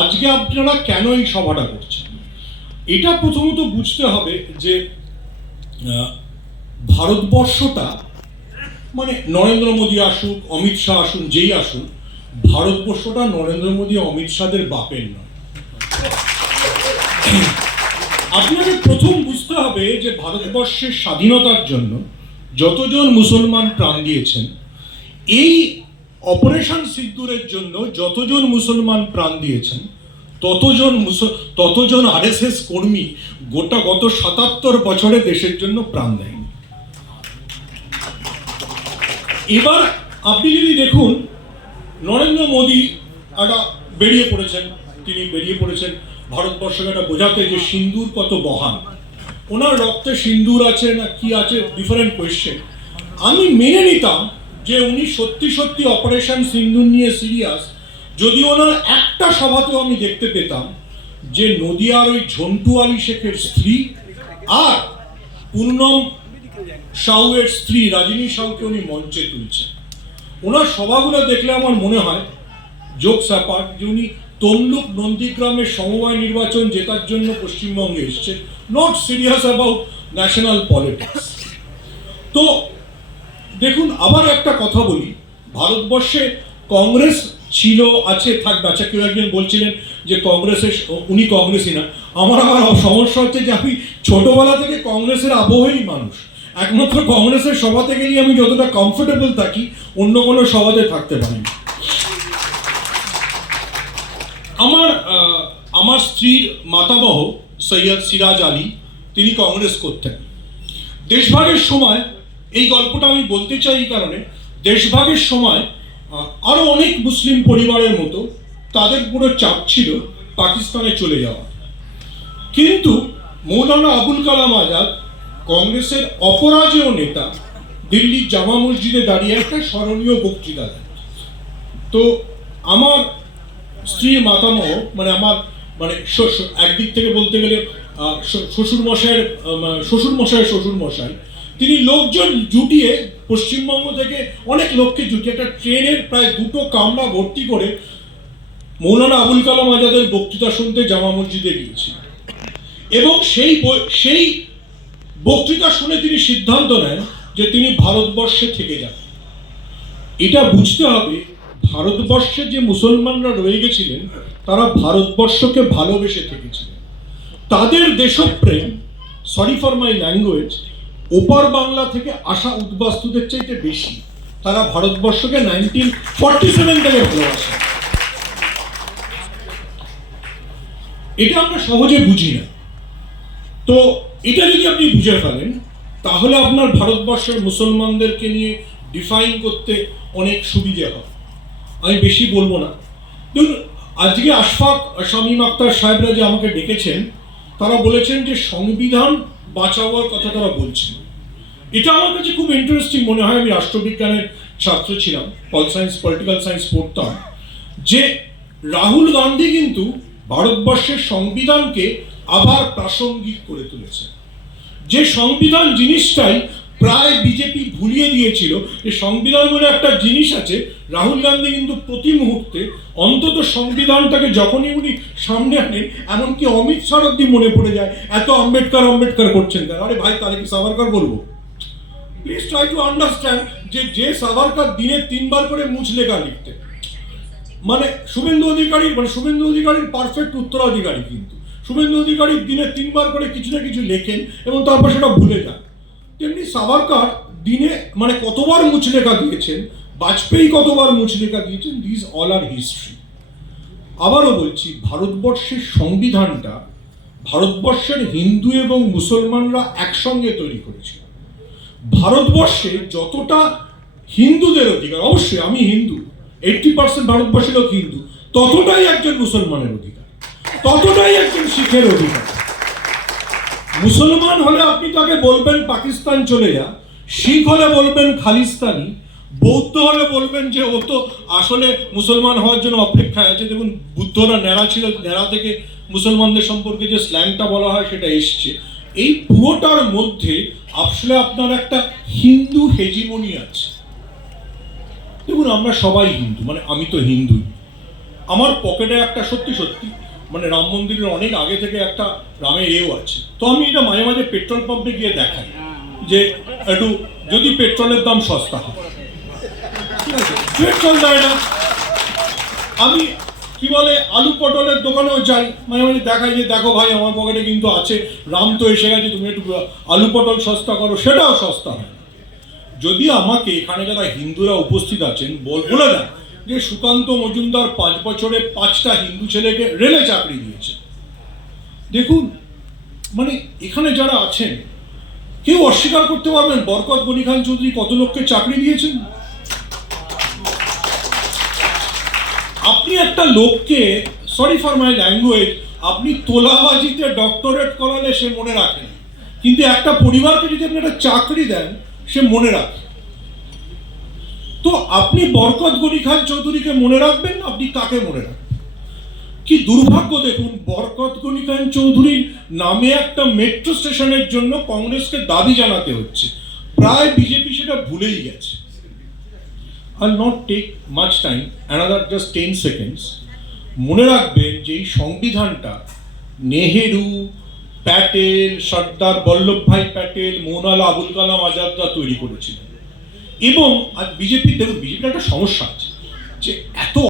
আজকে আপনারা কেন এই সভাটা করছেন, এটা প্রথমত বুঝতে হবে যে ভারতবর্ষটা মানে নরেন্দ্র মোদী আসুক, অমিত শাহ আসুন, যেই আসুন, ভারতবর্ষটা নরেন্দ্র মোদী অমিত শাহের বাপের নয়। আপনাকে প্রথম বুঝতে হবে যে ভারতবর্ষের স্বাধীনতার জন্য যতজন মুসলমান প্রাণ দিয়েছেন, এই অপারেশন সিন্দুরের জন্য যতজন মুসলমান প্রাণ দিয়েছেন, ততজন আরএসএস কর্মী গত ৭৭ বছরে দেশের জন্য প্রাণ দেয়নি। এবার আপনি যদি দেখুন, নরেন্দ্র মোদী একটা তিনি বেরিয়ে পড়েছেন ভারতবর্ষকে একটা বোঝাতে যে সিন্দুর কত বহান, ওনার রক্তে সিন্দুর আছে না কি আছে ডিফারেন্ট কোয়েশ্চেন। আমি মেনে নিতাম যে উনি সত্যি সত্যি অপারেশন সিন্দুর নিয়ে সিরিয়াস যদি ওনার একটা সভাতেও আমি দেখতে পেতাম যে নদিয়ার ওই ঝন্টু আলী শেখের স্ত্রী আর পুনম সাউয়ের স্ত্রী রাজিনী সাউকে উনি মঞ্চে তুলছেন। ওনার সভাগুলো দেখলে আমার মনে হয় জোকস অ্যাপার্ট যে উনি তমলুক নন্দীগ্রামের সমবায় নির্বাচন জেতার জন্য পশ্চিমবঙ্গে এসছেন, not serious about national politics. তো দেখুন, আবার একটা কথা বলি, ভারতবর্ষে কংগ্রেস ছিল, আছে, থাকবে। আচ্ছা, কেউ একজন বলছিলেন যে উনি কংগ্রেসই না। আমার সমস্যা হচ্ছে যে আমি ছোটবেলা থেকে কংগ্রেসের আবহেই মানুষ। একমাত্র কংগ্রেসের সভাতে গেলেই আমি যতটা কমফোর্টেবল থাকি, অন্য কোনো সভাতে থাকতে পারি না। আমার স্ত্রীর মাতামহ সৈয়দ সিরাজ আলী, তিনি কংগ্রেস করতেন। দেশভাগের সময়, এই গল্পটা আমি বলতে চাই এই কারণে, দেশভাগের সময় আরো অনেক মুসলিম পরিবারের মতো তাদের পুরো চাপ ছিল পাকিস্তানে চলে যাওয়া। কিন্তু মৌলানা আবুল কালাম আজাদ, কংগ্রেসের অপরাজেয় নেতা, দিল্লির জামা মসজিদে দাঁড়িয়ে একটা স্মরণীয় বক্তৃতা দেন। তো আমার স্ত্রীর মাতামহ একদিক থেকে বলতে গেলে শ্বশুরমশাই, তিনি লোকজন জুটিয়ে, পশ্চিমবঙ্গ থেকে অনেক লোককে জুটিয়ে একটা ট্রেনের প্রায় 2টো কামরা ভর্তি করে মৌলানা আবুল কালাম আজাদের বক্তৃতা শুনতে জামা মসজিদে গিয়েছিল। এবং সেই বক্তৃতা শুনে তিনি সিদ্ধান্ত নেন যে তিনি ভারতবর্ষে থেকে যান। এটা বুঝতে হবে, ভারতবর্ষে যে মুসলমানরা রয়ে গেছিলেন তারা ভারতবর্ষকে ভালোবেসে থেকেছিলেন। তাদের দেশপ্রেম, সরি ফর মাই ল্যাঙ্গুয়েজ, ওপার বাংলা থেকে আসা উদ্বাস্তুদের চাইতে বেশি। তারা ভারতবর্ষকে 1947 থেকে ভালোবাসে। এটা আমরা সহজে বুঝি না। তো এটা যদি আপনি বুঝে ফেলেন, তাহলে আপনার ভারতবর্ষের মুসলমানদেরকে নিয়ে ডিফাইন করতে অনেক সুবিধা হয়। আমি বেশি বলবো না। দেখুন, আজকে আশফাক শামীম আখতার সাহেবরা যে আমাকে ডেকেছেন, তারা বলেছেন যে সংবিধান বাঁচাবার কথা তারা বলছেন। এটা আমার কাছে খুব ইন্টারেস্টিং মনে হয়। আমি রাষ্ট্রবিজ্ঞানের ছাত্র ছিলাম, পলিটিক্যাল সায়েন্স পড়তাম, যে রাহুল গান্ধী কিন্তু ভারতবর্ষের সংবিধানকে আবার প্রাসঙ্গিক করে তুলেছে। যে সংবিধান জিনিসটাই প্রায় বিজেপি ভুলিয়ে দিয়েছিল, যে সংবিধান বলে একটা জিনিস আছে, রাহুল গান্ধী কিন্তু প্রতি মুহূর্তে অন্তত সংবিধানটাকে যখনই উনি সামনে আনেন, এমনকি অমিত শাহ অব্দি মনে পড়ে যায় এত আম্বেদকর করছেন কেন। আরে ভাই, তাহলে কি সাভারকর বলবো? প্লিজ ট্রাই টু আন্ডারস্ট্যান্ড যে সাভারকর দিনে 3 বার করে মুছ লেখা লিখতেন। শুভেন্দু অধিকারীর পারফেক্ট উত্তরাধিকারী, কিন্তু শুভেন্দু অধিকারী দিনে 3 বার করে কিছু না কিছু লেখেন এবং তারপর সেটা ভুলে যান। তেমনি সাভারকর দিনে কতবার মুচলেখা দিয়েছেন, বাজপেয়ী কতবার মুচলেখা দিয়েছেন, দিস অল আর হিস্ট্রি। আবারও বলছি, ভারতবর্ষের সংবিধানটা ভারতবর্ষের হিন্দু এবং মুসলমানরা একসঙ্গে তৈরি করেছিল। ভারতবর্ষে যতটা হিন্দুদের অধিকার, অবশ্যই আমি হিন্দু, 80% ভারতবর্ষের লোক হিন্দু, ততটাই একজন মুসলমানের অধিকার, ততটাই একজন শিখের অধিকার। মুসলমান হলে আপনি তাকে বলবেন পাকিস্তান চলে যা, শিখ হলে বলবেন খালিস্তানি, বৌদ্ধ হলে বলবেন যে ও তো আসলে মুসলমান হওয়ার জন্য অপেক্ষায় আছে। দেখুন, বুদ্ধরা ন্যাড়া ছিল, ন্যাড়া থেকে মুসলমানদের সম্পর্কে যে স্ল্যাংটা বলা হয় সেটা এসছে। এই পুরোটার মধ্যে আসলে আপনার একটা হিন্দু হেজিমনি আছে। দেখুন, আমরা সবাই হিন্দু, আমি তো হিন্দু, আমার পকেটে একটা সত্যি সত্যি মানে রাম মন্দিরের অনেক আগে থেকে একটা রামের এও আছে, তো আমি এটা মাঝে মাঝে পেট্রোল পাম্পে গিয়ে দেখাই যে একটু যদি পেট্রোলের দাম সস্তা হয়, ঠিক আছে, পেট্রোল দেয় না। আমি কি বলে আলু পটলের দোকানেও যাই, মাঝে মাঝে দেখাই যে দেখো ভাই আমার পকেটে কিন্তু আছে, রাম তো এসে গেছে, তুমি একটু আলু পটল সস্তা করো, সেটাও সস্তা হয় না। যদি আমাকে এখানে যারা হিন্দুরা উপস্থিত আছেন বলে দেন যে সুকান্ত মজুমদার 5 বছরে 5টা হিন্দু ছেলেকে রেলে চাকরি দিয়েছে, দেখুন মানে এখানে যারা আছেন কেউ অস্বীকার করতে পারবেন বরকত গনি খান চৌধুরী কত লোককে চাকরি দিয়েছেন? আপনি একটা লোককে, সরি ফর মাই ল্যাঙ্গুয়েজ, আপনি তোলাবাজিতে ডক্টরেট করালে সে মনে রাখে না, কিন্তু একটা পরিবারকে যদি আপনি একটা চাকরি দেন সে মনে রাখে। তো আপনি বরকত গনি খান চৌধুরীকে মনে রাখবেন, আপনি কাকে মনে রাখবেন? কি দুর্ভাগ্য দেখুন, বরকত গনি খান চৌধুরীর নামে একটা মেট্রো স্টেশনের জন্য কংগ্রেসকে দাবি জানাতে হচ্ছে, প্রায় বিজেপি সেটা ভুলেই গেছে। I'll not take much time, another just 10 seconds. মনে রাখবেন যে এই সংবিধানটা নেহেরু, প্যাটেল, সর্দার বল্লভভাই প্যাটেল, মৌলানা আবুল কালাম আজাদরা তৈরি করেছিলেন। এবং আজ বিজেপি, দেখুন বিজেপির একটা সমস্যা আছে যে এত